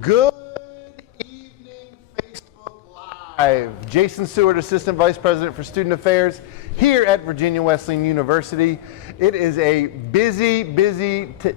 Good evening, Facebook Live. Jason Seward, Assistant Vice President for Student Affairs here at Virginia Wesleyan University. It is a busy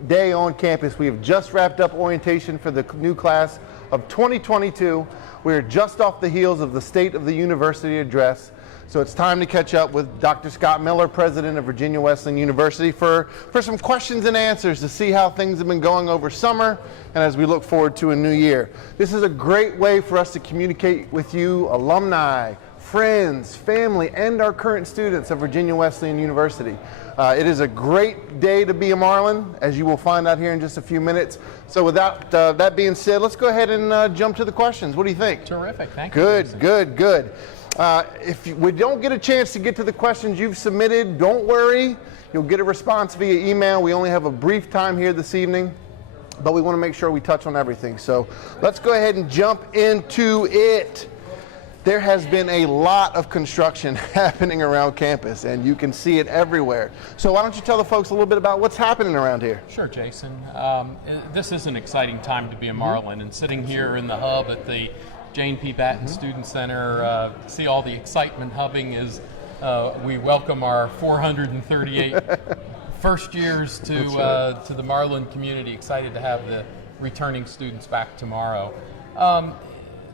day on campus. We have just wrapped up orientation for the new class of 2022. We are just off the heels of the State of the University address. So it's time to catch up with Dr. Scott Miller, President of Virginia Wesleyan University, for some questions and answers to see how things have been going over summer and as we look forward to a new year. This is a great way for us to communicate with you, alumni, friends, family, and our current students of Virginia Wesleyan University. It is a great day to be a Marlin, as you will find out here in just a few minutes. So without that being said, let's go ahead and jump to the questions. What do you think? Terrific, thank you. Good. If we don't get a chance to get to the questions you've submitted, don't worry. You'll get a response via email. We only have a brief time here this evening, but we want to make sure we touch on everything. So let's go ahead and jump into it. There has been a lot of construction happening around campus, and you can see it everywhere. So why don't you tell the folks a little bit about what's happening around here? Sure, Jason. This is an exciting time to be a Marlin, and sitting here in the hub at the Jane P. Batten Student Center, see all the excitement hubbing as we welcome our 438 first years to the Marlin community. Excited to have the returning students back tomorrow.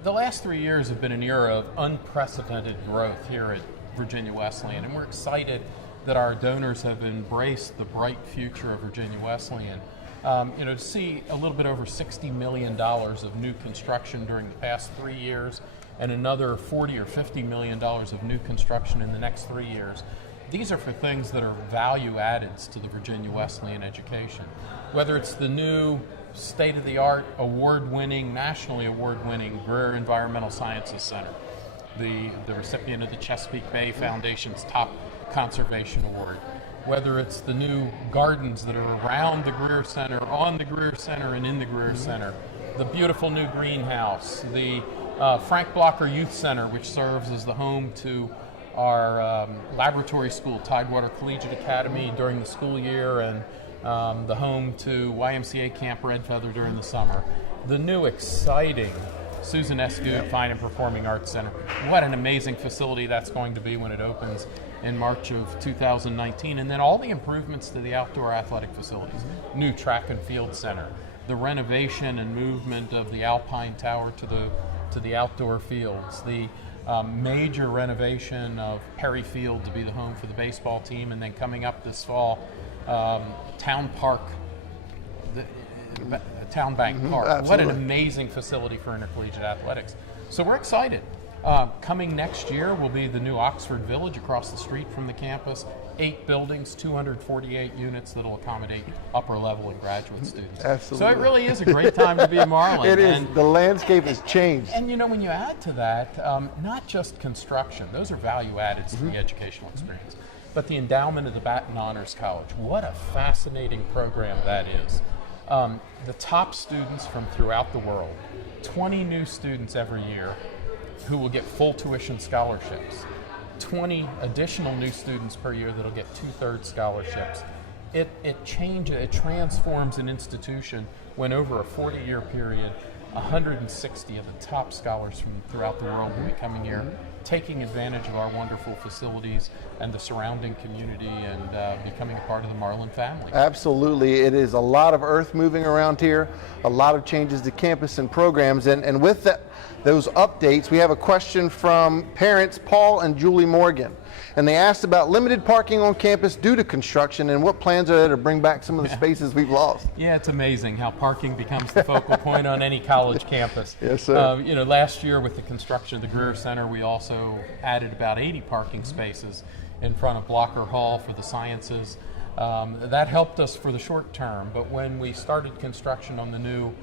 The last 3 years have been an era of unprecedented growth here at Virginia Wesleyan, and we're excited that our donors have embraced the bright future of Virginia Wesleyan. To see a little bit over $60 million of new construction during the past 3 years and another $40 or $50 million of new construction in the next 3 years. These are for things that are value added to the Virginia Wesleyan education. Whether it's the new state-of-the-art, award-winning, nationally award-winning Greer Environmental Sciences Center, the recipient of the Chesapeake Bay Foundation's top conservation award. Whether it's the new gardens that are around the Greer Center, on the Greer Center, and in the Greer Center, the beautiful new greenhouse, the Frank Blocker Youth Center, which serves as the home to our laboratory school, Tidewater Collegiate Academy, during the school year, and the home to YMCA Camp Red Feather during the summer. The new exciting Susan S. Goode Fine and Performing Arts Center. What an amazing facility that's going to be when it opens in March of 2019. And then all the improvements to the outdoor athletic facilities. New track and field center. The renovation and movement of the Alpine Tower to the outdoor fields. The major renovation of Perry Field to be the home for the baseball team. And then coming up this fall, Town Park, Town Bank Park. Absolutely. What an amazing facility for intercollegiate athletics. So we're excited. Coming next year will be the new Oxford Village across the street from the campus. 8 buildings, 248 units that'll accommodate upper level and graduate students. Absolutely. So it really is a great time to be a Marlin. It is. The landscape has changed. And when you add to that, not just construction, those are value added to the educational experience, but the endowment of the Batten Honors College. What a fascinating program that is. The top students from throughout the world, 20 new students every year who will get full tuition scholarships, 20 additional new students per year that'll get 2/3 scholarships. It transforms an institution when over a 40-year period, 160 of the top scholars from throughout the world will be coming here, taking advantage of our wonderful facilities and the surrounding community and becoming a part of the Marlin family. Absolutely. It is a lot of earth moving around here, a lot of changes to campus and programs. And with those updates, we have a question from parents Paul and Julie Morgan. And they asked about limited parking on campus due to construction and what plans are there to bring back some of the spaces we've lost. Yeah, it's amazing how parking becomes the focal point on any college campus. Yes, sir. Last year with the construction of the Greer Center, we also added about 80 parking spaces in front of Blocker Hall for the sciences. That helped us for the short term, but when we started construction on the new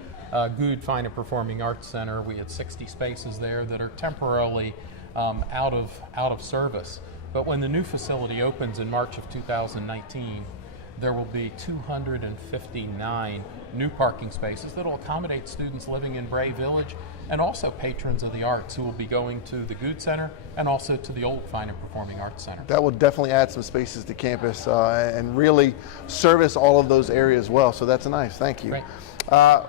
Goode Fine and Performing Arts Center, we had 60 spaces there that are temporarily out of service. But when the new facility opens in March of 2019, there will be 259 new parking spaces that will accommodate students living in Bray Village and also patrons of the arts who will be going to the Goode Center and also to the old Fine and Performing Arts Center. That will definitely add some spaces to campus and really service all of those areas well. So that's nice. Thank you. Great.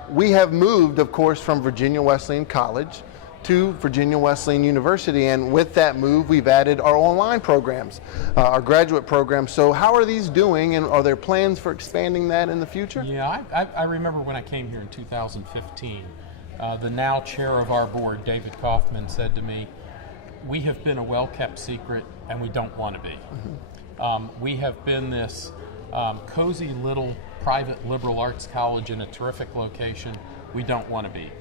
We have moved, of course, from Virginia Wesleyan College to Virginia Wesleyan University, and with that move we've added our online programs, our graduate programs. So how are these doing, and are there plans for expanding that in the future? Yeah, I remember when I came here in 2015, the now chair of our board, David Kaufman, said to me, "We have been a well-kept secret and we don't want to be. We have been this cozy little private liberal arts college in a terrific location. We don't want to be.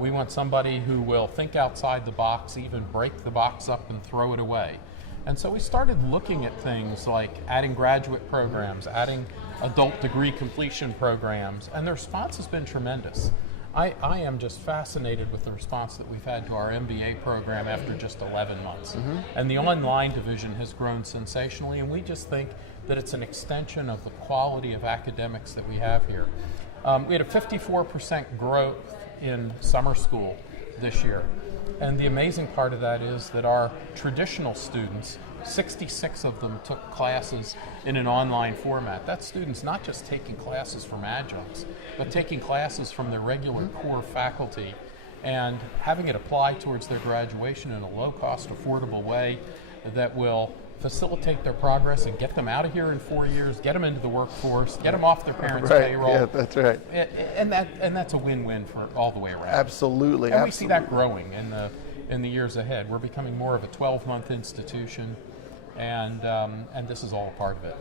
We want somebody who will think outside the box, even break the box up and throw it away." And so we started looking at things like adding graduate programs, adding adult degree completion programs, and the response has been tremendous. I am just fascinated with the response that we've had to our MBA program after just 11 months. And the online division has grown sensationally, and we just think that it's an extension of the quality of academics that we have here. We had a 54% growth in summer school this year. And the amazing part of that is that our traditional students, 66 of them took classes in an online format. That's students not just taking classes from adjuncts, but taking classes from their regular core faculty and having it apply towards their graduation in a low-cost, affordable way that will facilitate their progress and get them out of here in 4 years, get them into the workforce, get them off their parents' payroll. Yeah, that's right. And that's a win-win for all the way around. Absolutely. And we see that growing in the years ahead. We're becoming more of a 12-month institution, and this is all a part of it.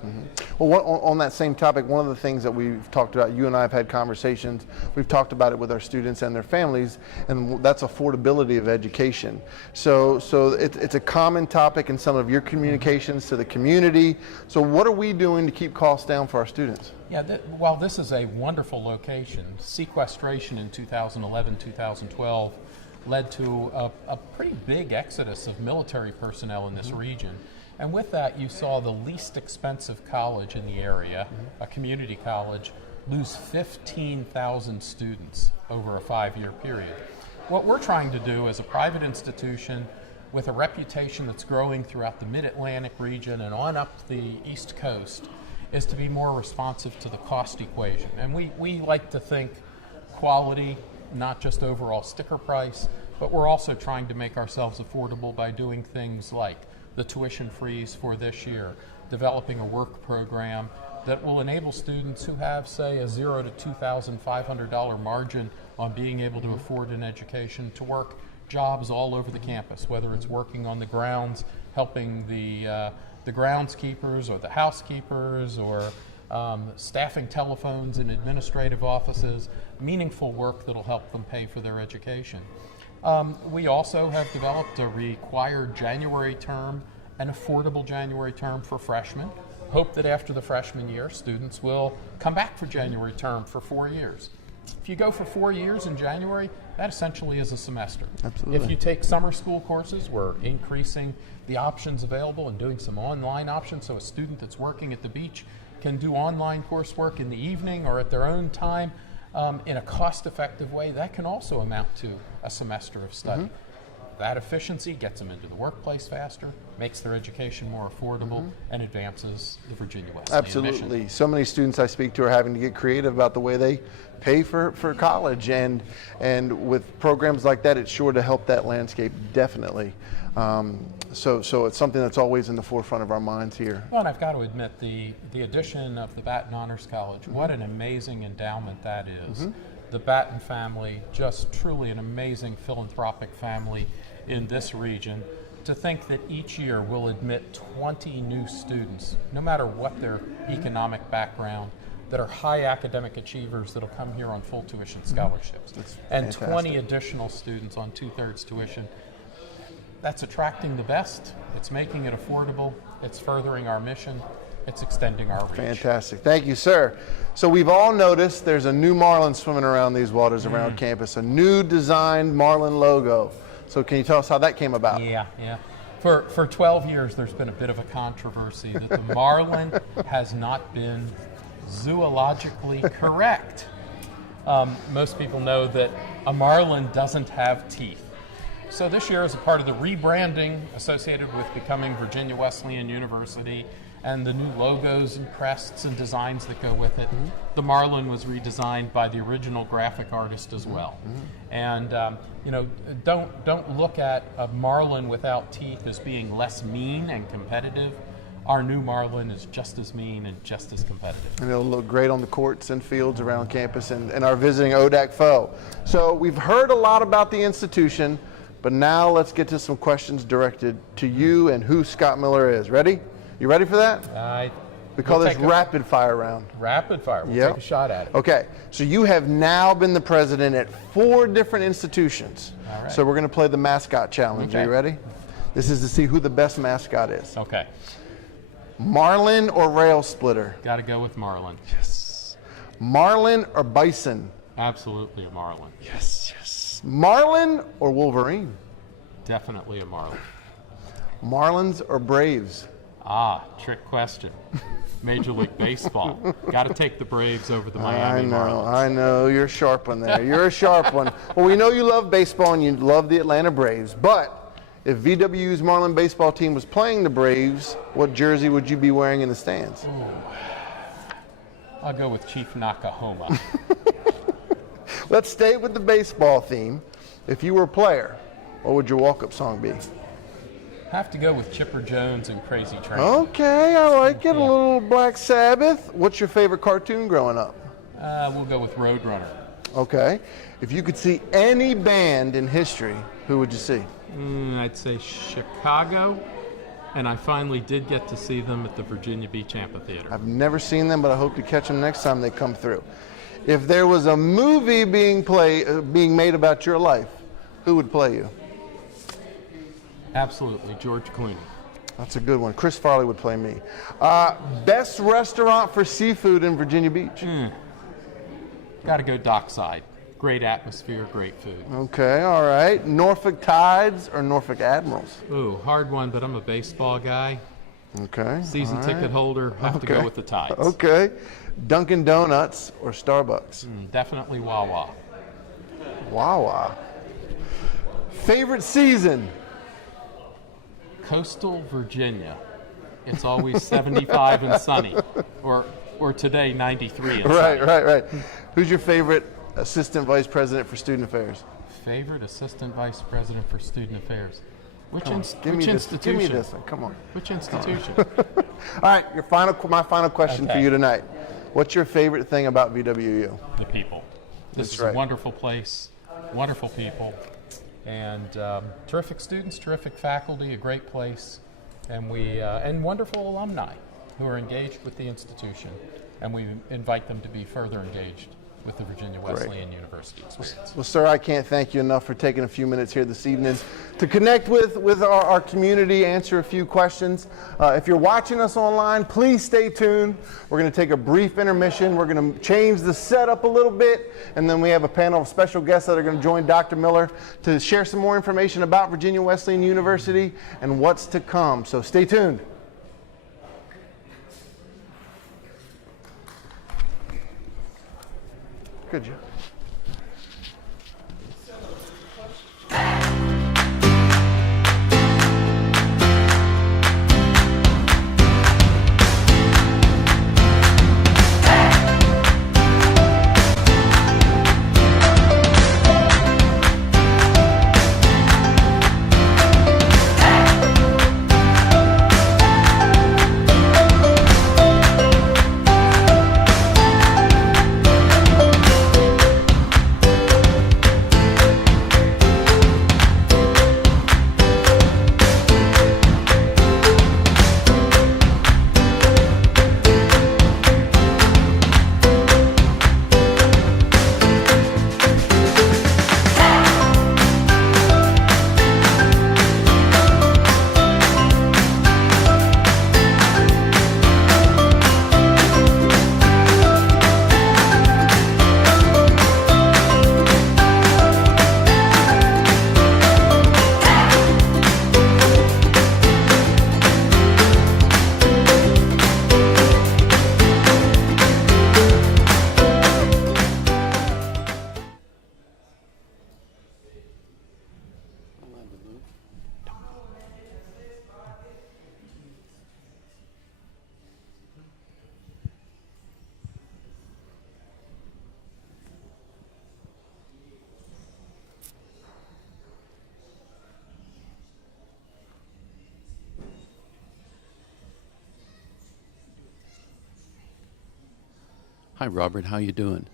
Well, on that same topic, one of the things that we've talked about, you and I have had conversations, we've talked about it with our students and their families, and that's affordability of education. So it's a common topic in some of your communications to the community. So what are we doing to keep costs down for our students? Yeah, while this is a wonderful location, sequestration in 2011, 2012 led to a pretty big exodus of military personnel in this region. And with that, you saw the least expensive college in the area, a community college, lose 15,000 students over a 5-year period. What we're trying to do as a private institution with a reputation that's growing throughout the Mid-Atlantic region and on up the East Coast is to be more responsive to the cost equation. And we like to think quality, not just overall sticker price, but we're also trying to make ourselves affordable by doing things like the tuition freeze for this year, developing a work program that will enable students who have, say, a $0 to $2,500 margin on being able to afford an education to work jobs all over the campus, whether it's working on the grounds, helping the groundskeepers or the housekeepers, or staffing telephones in administrative offices, meaningful work that'll help them pay for their education. We also have developed a required January term, an affordable January term for freshmen. Hope that after the freshman year, students will come back for January term for 4 years. If you go for 4 years in January, that essentially is a semester. Absolutely. If you take summer school courses, we're increasing the options available and doing some online options, so a student that's working at the beach can do online coursework in the evening or at their own time. In a cost-effective way, that can also amount to a semester of study. That efficiency gets them into the workplace faster, makes their education more affordable, and advances the Virginia Wesleyan Absolutely. mission. So many students I speak to are having to get creative about the way they pay for college, and with programs like that, it's sure to help that landscape, definitely. So it's something that's always in the forefront of our minds here. Well, and I've got to admit, the addition of the Batten Honors College, what an amazing endowment that is. The Batten family, just truly an amazing philanthropic family in this region. To think that each year we'll admit 20 new students, no matter what their economic background, that are high academic achievers that'll come here on full tuition scholarships. And fantastic. 20 additional students on 2/3 tuition. That's attracting the best, it's making it affordable, it's furthering our mission, it's extending our reach. Fantastic. Thank you, sir. So we've all noticed there's a new marlin swimming around these waters around campus, a new designed marlin logo. So can you tell us how that came about? Yeah. For 12 years, there's been a bit of a controversy that the marlin has not been zoologically correct. Most people know that a marlin doesn't have teeth. So this year, as a part of the rebranding associated with becoming Virginia Wesleyan University and the new logos and crests and designs that go with it. The Marlin was redesigned by the original graphic artist as well. And you know, don't look at a Marlin without teeth as being less mean and competitive. Our new Marlin is just as mean and just as competitive. And it'll look great on the courts and fields around campus and our visiting ODAC foe. So we've heard a lot about the institution, but now let's get to some questions directed to you and who Scott Miller is. Ready? You ready for that? We call this rapid fire round. Rapid fire. We'll Yep. take a shot at it. Okay, so you have now been the president at 4 different institutions. All right. So we're going to play the mascot challenge. Okay. Are you ready? This is to see who the best mascot is. Okay. Marlin or rail splitter? Got to go with Marlin. Yes. Marlin or bison? Absolutely a Marlin. Yes, yes. Marlin or Wolverine? Definitely a Marlin. Marlins or Braves? Trick question. Major League Baseball. Got to take the Braves over the Miami Marlins. I know. You're sharp one there. You're a sharp one. Well, we know you love baseball and you love the Atlanta Braves, but if VW's Marlin baseball team was playing the Braves, what jersey would you be wearing in the stands? I'll go with Chief Nakahoma. Let's stay with the baseball theme. If you were a player, what would your walk-up song be? Have to go with Chipper Jones and Crazy Train. Okay, I like it. A little Black Sabbath. What's your favorite cartoon growing up? We'll go with Roadrunner. Okay. If you could see any band in history, who would you see? I'd say Chicago, and I finally did get to see them at the Virginia Beach Amphitheater. I've never seen them, but I hope to catch them next time they come through. If there was a movie being made about your life, who would play you? Absolutely, George Clooney. That's a good one. Chris Farley would play me. Best restaurant for seafood in Virginia Beach? Got to go Dockside. Great atmosphere, great food. Okay, all right. Norfolk Tides or Norfolk Admirals? Ooh, hard one, but I'm a baseball guy. Okay. Season all right. ticket holder, have to go with the Tides. Okay. Dunkin' Donuts or Starbucks? Definitely Wawa. Wawa. Favorite season? Coastal Virginia. It's always 75 and sunny, or today 93 and sunny. Right. Who's your favorite assistant vice president for student affairs? Favorite assistant vice president for student affairs. Which Give me institution? this one. Come on. Which institution? All right. My final question for you tonight. What's your favorite thing about VWU? The people. This That's is right. a wonderful place, wonderful people, and terrific students, terrific faculty, a great place, and wonderful alumni who are engaged with the institution, and we invite them to be further engaged with the Virginia Wesleyan University experience. Well, sir, I can't thank you enough for taking a few minutes here this evening to connect with our community, answer a few questions. If you're watching us online, please stay tuned. We're going to take a brief intermission. We're going to change the setup a little bit, and then we have a panel of special guests that are going to join Dr. Miller to share some more information about Virginia Wesleyan University and what's to come. So stay tuned. Good job. Hi, Robert. How you doing?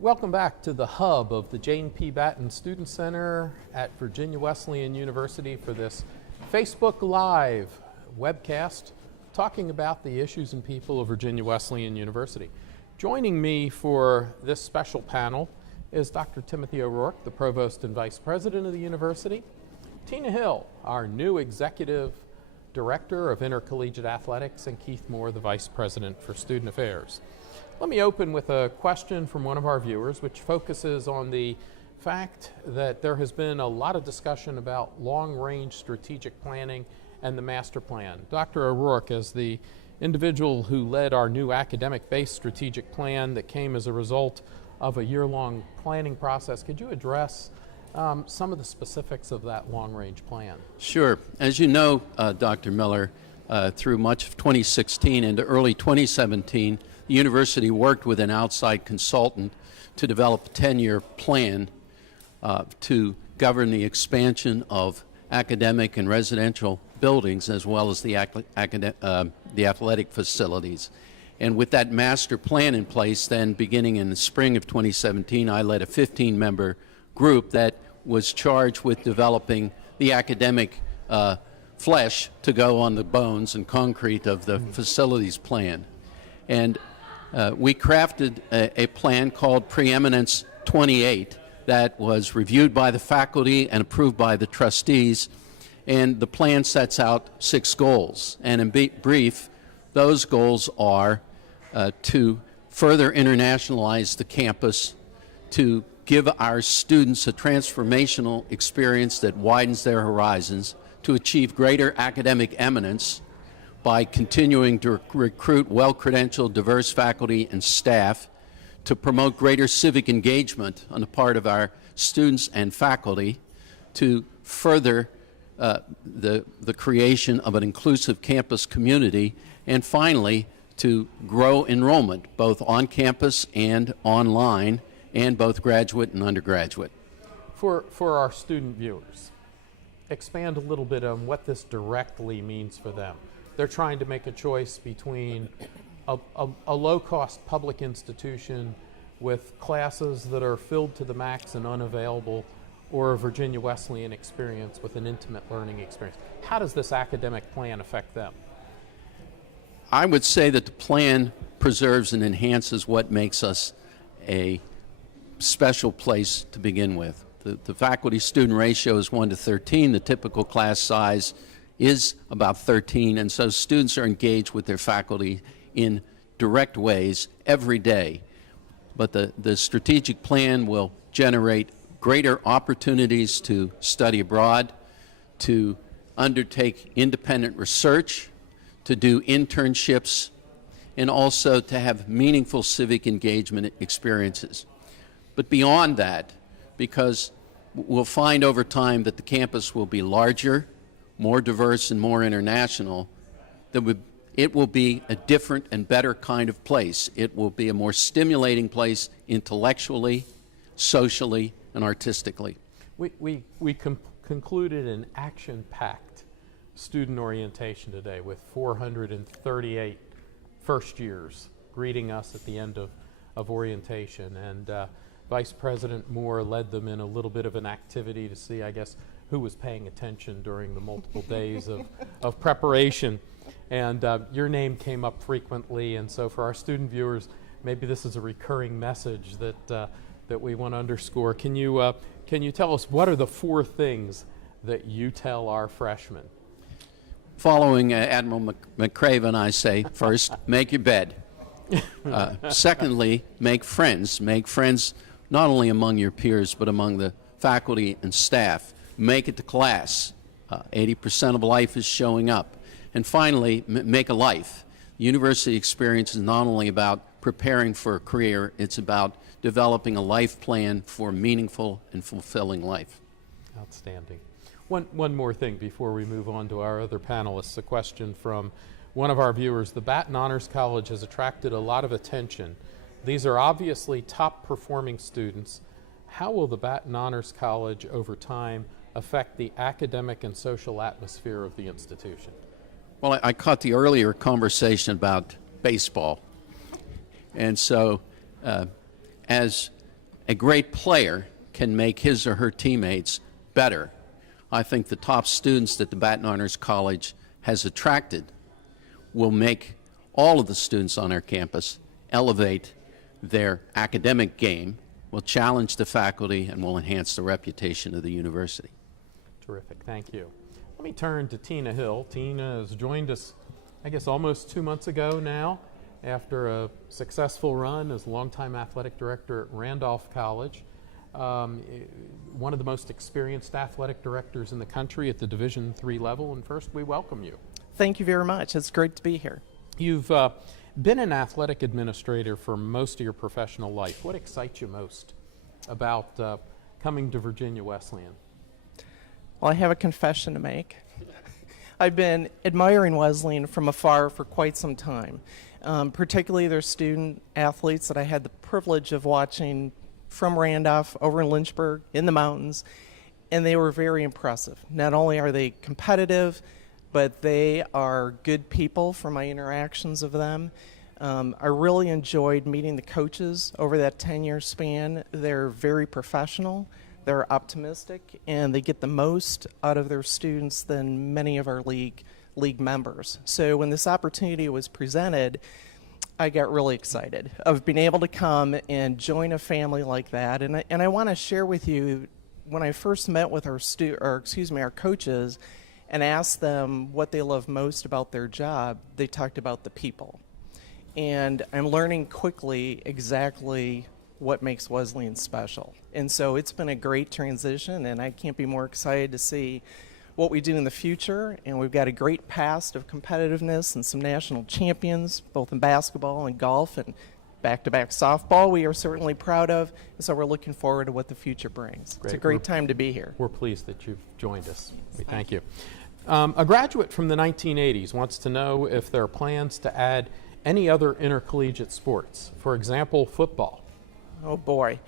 Welcome back to the hub of the Jane P. Batten Student Center at Virginia Wesleyan University for this Facebook Live webcast talking about the issues and people of Virginia Wesleyan University. Joining me for this special panel is Dr. Timothy O'Rourke, the Provost and Vice President of the University, Tina Hill, our new Executive Director of Intercollegiate Athletics, and Keith Moore, the Vice President for Student Affairs. Let me open with a question from one of our viewers, which focuses on the fact that there has been a lot of discussion about long-range strategic planning and the master plan. Dr. O'Rourke, as the individual who led our new academic-based strategic plan that came as a result of a year-long planning process, could you address some of the specifics of that long-range plan? Sure. As you know, Dr. Miller, through much of 2016 into early 2017, the university worked with an outside consultant to develop a 10-year plan to govern the expansion of academic and residential buildings as well as the athletic facilities. And with that master plan in place, then beginning in the spring of 2017, I led a 15-member group that was charged with developing the academic flesh to go on the bones and concrete of the facilities plan. And we crafted a plan called Preeminence 28 that was reviewed by the faculty and approved by the trustees. And the plan sets out 6 goals. And in brief, those goals are to further internationalize the campus, to give our students a transformational experience that widens their horizons, to achieve greater academic eminence by continuing to recruit well-credentialed, diverse faculty and staff, to promote greater civic engagement on the part of our students and faculty, to further the creation of an inclusive campus community, and finally, to grow enrollment, both on campus and online, and both graduate and undergraduate. For our student viewers, expand a little bit on what this directly means for them. They're trying to make a choice between a low-cost public institution with classes that are filled to the max and unavailable, or a Virginia Wesleyan experience with an intimate learning experience. How does this academic plan affect them? I would say that the plan preserves and enhances what makes us a special place to begin with. The faculty-student ratio is 1 to 13. The typical class size is about 13, and so students are engaged with their faculty in direct ways every day. But the strategic plan will generate greater opportunities to study abroad, to undertake independent research, to do internships, and also to have meaningful civic engagement experiences. But beyond that, because we'll find over time that the campus will be larger, more diverse and more international, it will be a different and better kind of place. It will be a more stimulating place intellectually, socially, and artistically. We concluded an action-packed student orientation today with 438 first years greeting us at the end of orientation. And Vice President Moore led them in a little bit of an activity to see, I guess, who was paying attention during the multiple days of preparation. And your name came up frequently, and so for our student viewers, maybe this is a recurring message that we want to underscore. Can you tell us what are the 4 things that you tell our freshmen? Following Admiral McCraven, I say, first, make your bed. Secondly, make friends. Make friends not only among your peers, but among the faculty and staff. Make it to class. 80% of life is showing up. And finally, make a life. University experience is not only about preparing for a career, it's about developing a life plan for a meaningful and fulfilling life. Outstanding. One more thing before we move on to our other panelists. A question from one of our viewers. The Baton Honors College has attracted a lot of attention. These are obviously top performing students. How will the Baton Honors College over time affect the academic and social atmosphere of the institution? Well, I caught the earlier conversation about baseball. And so as a great player can make his or her teammates better, I think the top students that the Baton Honors College has attracted will make all of the students on our campus elevate their academic game, will challenge the faculty, and will enhance the reputation of the university. Terrific, thank you. Let me turn to Tina Hill. Tina has joined us, I guess, almost 2 months ago now, after a successful run as longtime athletic director at Randolph College. One of the most experienced athletic directors in the country at the Division III level. And first, we welcome you. Thank you very much. It's great to be here. You've been an athletic administrator for most of your professional life. What excites you most about coming to Virginia Wesleyan? Well, I have a confession to make. I've been admiring Wesleyan from afar for quite some time, particularly their student athletes that I had the privilege of watching from Randolph over in Lynchburg in the mountains, and they were very impressive. Not only are they competitive, but they are good people from my interactions of them. I really enjoyed meeting the coaches over that 10-year span. They're very professional, they're optimistic, and they get the most out of their students than many of our league members. So when this opportunity was presented, I got really excited of being able to come and join a family like that. And I want to share with you, when I first met with our coaches and asked them what they love most about their job, they talked about the people. And I'm learning quickly exactly what makes Wesleyan special. And so it's been a great transition, and I can't be more excited to see what we do in the future. And we've got a great past of competitiveness and some national champions, both in basketball and golf and back-to-back softball we are certainly proud of. And so we're looking forward to what the future brings. Great. It's a great time to be here. We're pleased that you've joined us. We thank you. A graduate from the 1980s wants to know if there are plans to add any other intercollegiate sports, for example, football. Oh boy.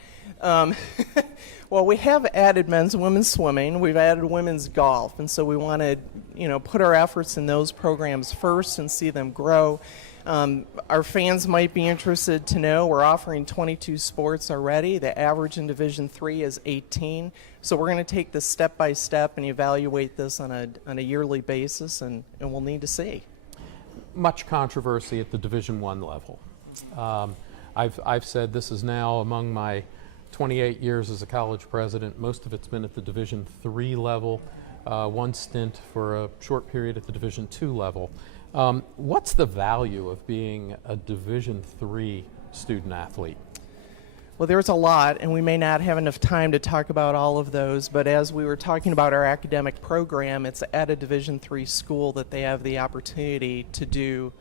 Well, we have added men's and women's swimming. We've added women's golf, and so we want to, put our efforts in those programs first and see them grow. Our fans might be interested to know we're offering 22 sports already. The average in Division III is 18. So we're going to take this step by step and evaluate this on a yearly basis, and we'll need to see. Much controversy at the Division I level. I've said this is now among my 28 years as a college president. Most of it's been at the Division III level, one stint for a short period at the Division II level. What's the value of being a Division III student athlete? Well, there's a lot, and we may not have enough time to talk about all of those, but as we were talking about our academic program, it's at a Division III school that they have the opportunity to do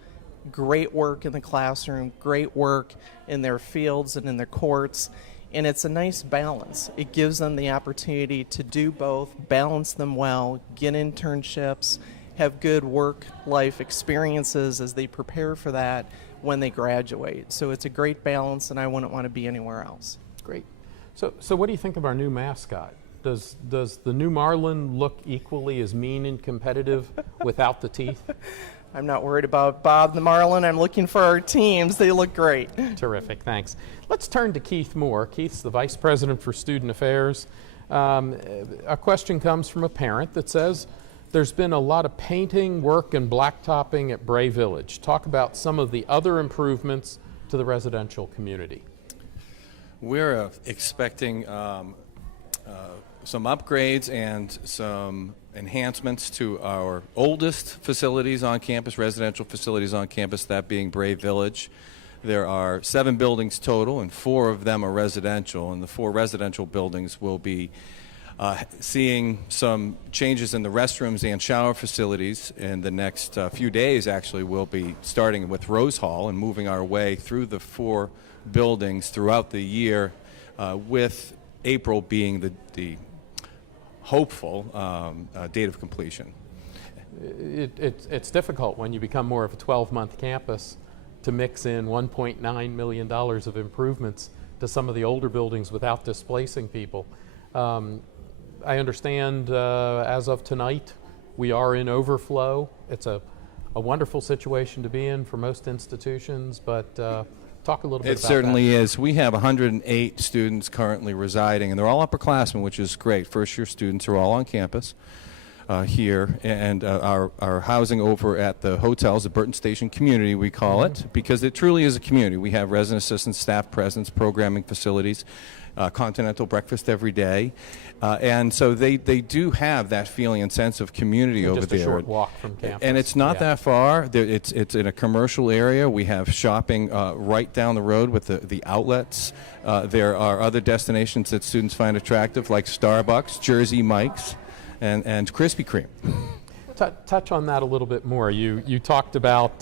great work in the classroom, great work in their fields and in their courts, And it's a nice balance. It gives them the opportunity to do both, balance them well, get internships, have good work-life experiences as they prepare for that when they graduate. So it's a great balance, and I wouldn't want to be anywhere else. Great. So what do you think of our new mascot? Does the new Marlin look equally as mean and competitive without the teeth? I'm not worried about Bob the Marlin. I'm looking for our teams. They look great. Terrific, thanks. Let's turn to Keith Moore. Keith's the Vice President for Student Affairs. A question comes from a parent that says, there's been a lot of painting, work, and blacktopping at Bray Village. Talk about some of the other improvements to the residential community. We're expecting some upgrades and some enhancements to our oldest facilities on campus, residential facilities on campus, that being Bray Village. There are 7 buildings total, and 4 of them are residential, and the 4 residential buildings will be seeing some changes in the restrooms and shower facilities in the next few days. Actually, we'll be starting with Rose Hall and moving our way through the 4 buildings throughout the year, with April being the hopeful date of completion. It's difficult when you become more of a 12-month campus to mix in $1.9 million of improvements to some of the older buildings without displacing people. I understand as of tonight we are in overflow. It's a wonderful situation to be in for most institutions, but talk a little bit about that. It certainly is. We have 108 students currently residing, and they're all upperclassmen, which is great. First-year students are all on campus here, and our housing over at the hotels, the Burton Station Community, we call it, because it truly is a community. We have resident assistants, staff presence, programming facilities, continental breakfast every day, and so they do have that feeling and sense of community over there. Just a short walk from campus. And it's not that far. It's in a commercial area. We have shopping right down the road with the outlets. There are other destinations that students find attractive, like Starbucks, Jersey Mike's, and Krispy Kreme. Touch on that a little bit more. You talked about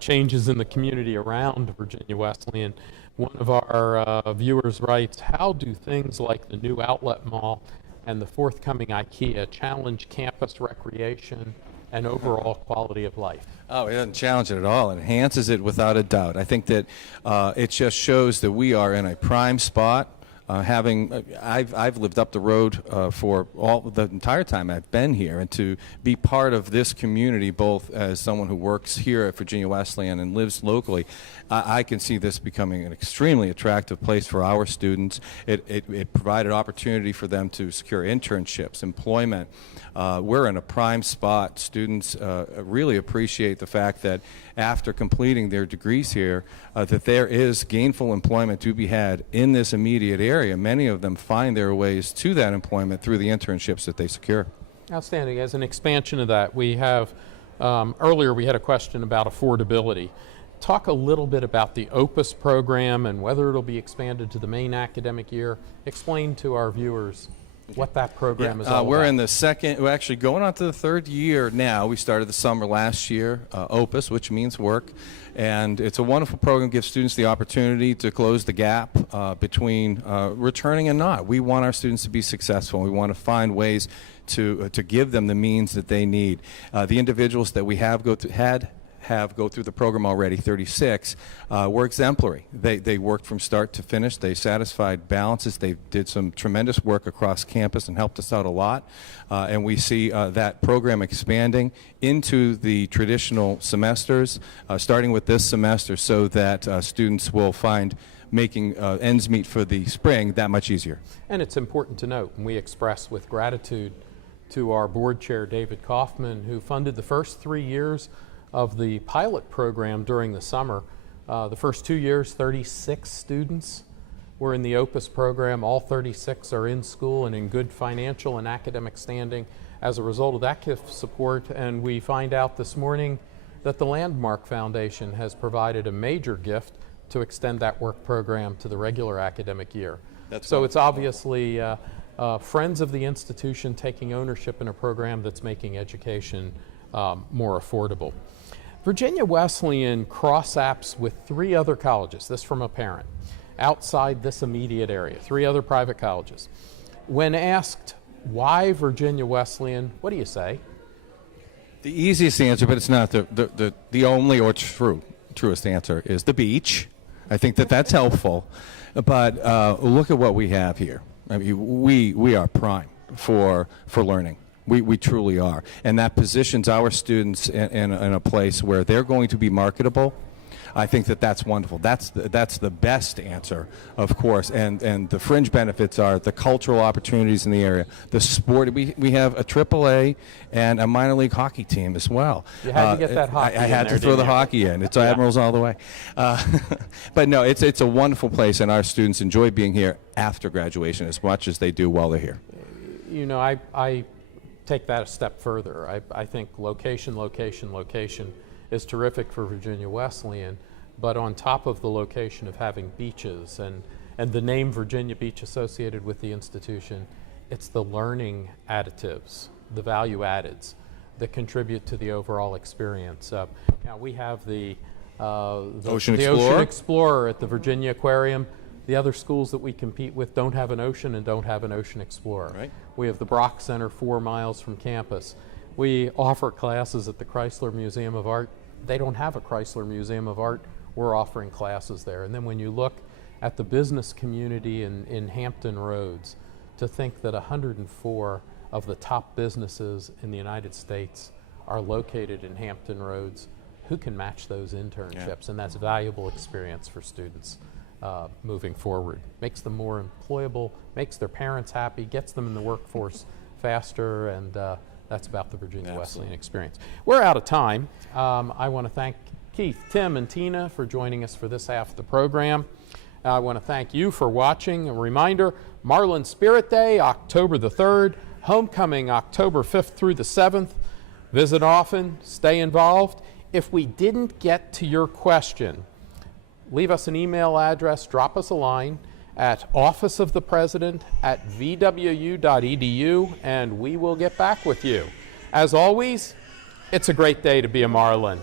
changes in the community around Virginia Wesleyan. One of our viewers writes, how do things like the new outlet mall and the forthcoming IKEA challenge campus recreation and overall quality of life? Oh, it doesn't challenge it at all. It enhances it without a doubt. I think that it just shows that we are in a prime spot. I've lived up the road for the entire time I've been here, and to be part of this community, both as someone who works here at Virginia Wesleyan and lives locally, I can see this becoming an extremely attractive place for our students. It provided opportunity for them to secure internships, employment. We're in a prime spot. Students really appreciate the fact that after completing their degrees here, that there is gainful employment to be had in this immediate area. Many of them find their ways to that employment through the internships that they secure. Outstanding. As an expansion of that, we have, earlier we had a question about affordability. Talk a little bit about the OPUS program and whether it'll be expanded to the main academic year. Explain to our viewers what that program is all about. We're in the second, we're actually going on to the 3rd year now. We started the summer last year, OPUS, which means work. And it's a wonderful program, gives students the opportunity to close the gap between returning and not. We want our students to be successful. We want to find ways to give them the means that they need. The individuals that we have go through the program already, 36, were exemplary. They worked from start to finish. They satisfied balances. They did some tremendous work across campus and helped us out a lot. And we see that program expanding into the traditional semesters, starting with this semester, so that students will find making ends meet for the spring that much easier. And it's important to note, and we express with gratitude to our board chair, David Kaufman, who funded the first 3 years of the pilot program during the summer. The first 2 years, 36 students were in the OPUS program. All 36 are in school and in good financial and academic standing as a result of that gift support. And we find out this morning that the Landmark Foundation has provided a major gift to extend that work program to the regular academic year. So it's obviously friends of the institution taking ownership in a program that's making education more affordable. Virginia Wesleyan cross-apps with 3 other colleges, this from a parent. outside this immediate area, 3 other private colleges. When asked why Virginia Wesleyan, what do you say? The easiest answer, but it's not the only or truest answer, is the beach. I think that's helpful. But look at what we have here. I mean, we are prime for learning. We truly are. And that positions our students in a place where they're going to be marketable. I think that's wonderful. That's the best answer, of course. And the fringe benefits are the cultural opportunities in the area, the sport. We have a AAA and a minor league hockey team as well. You had to get that hockey I had in there, to throw the didn't you? hockey in. It's Admirals all the way. But no, it's a wonderful place, and our students enjoy being here after graduation as much as they do while they're here. You know, I take that a step further. I think location is terrific for Virginia Wesleyan, but on top of the location of having beaches and the name Virginia Beach associated with the institution, it's the learning additives, the value addeds that contribute to the overall experience. Now we have the Ocean Ocean Explorer at the Virginia Aquarium. The other schools that we compete with don't have an ocean and don't have an Ocean Explorer. Right. We have the Brock Center 4 miles from campus. We offer classes at the Chrysler Museum of Art. They don't have a Chrysler Museum of Art. We're offering classes there. And then when you look at the business community in Hampton Roads, to think that 104 of the top businesses in the United States are located in Hampton Roads, who can match those internships? And that's valuable experience for students moving forward. Makes them more employable, makes their parents happy, gets them in the workforce faster, and that's about the Virginia Wesleyan experience. We're out of time. I want to thank Keith, Tim, and Tina for joining us for this half of the program. I want to thank you for watching. A reminder, Marlin Spirit Day, October the 3rd, Homecoming, October 5th through the 7th. Visit often, stay involved. If we didn't get to your question, leave us an email address, drop us a line at officeofthepresident@vwu.edu, and we will get back with you. As always, it's a great day to be a Marlin.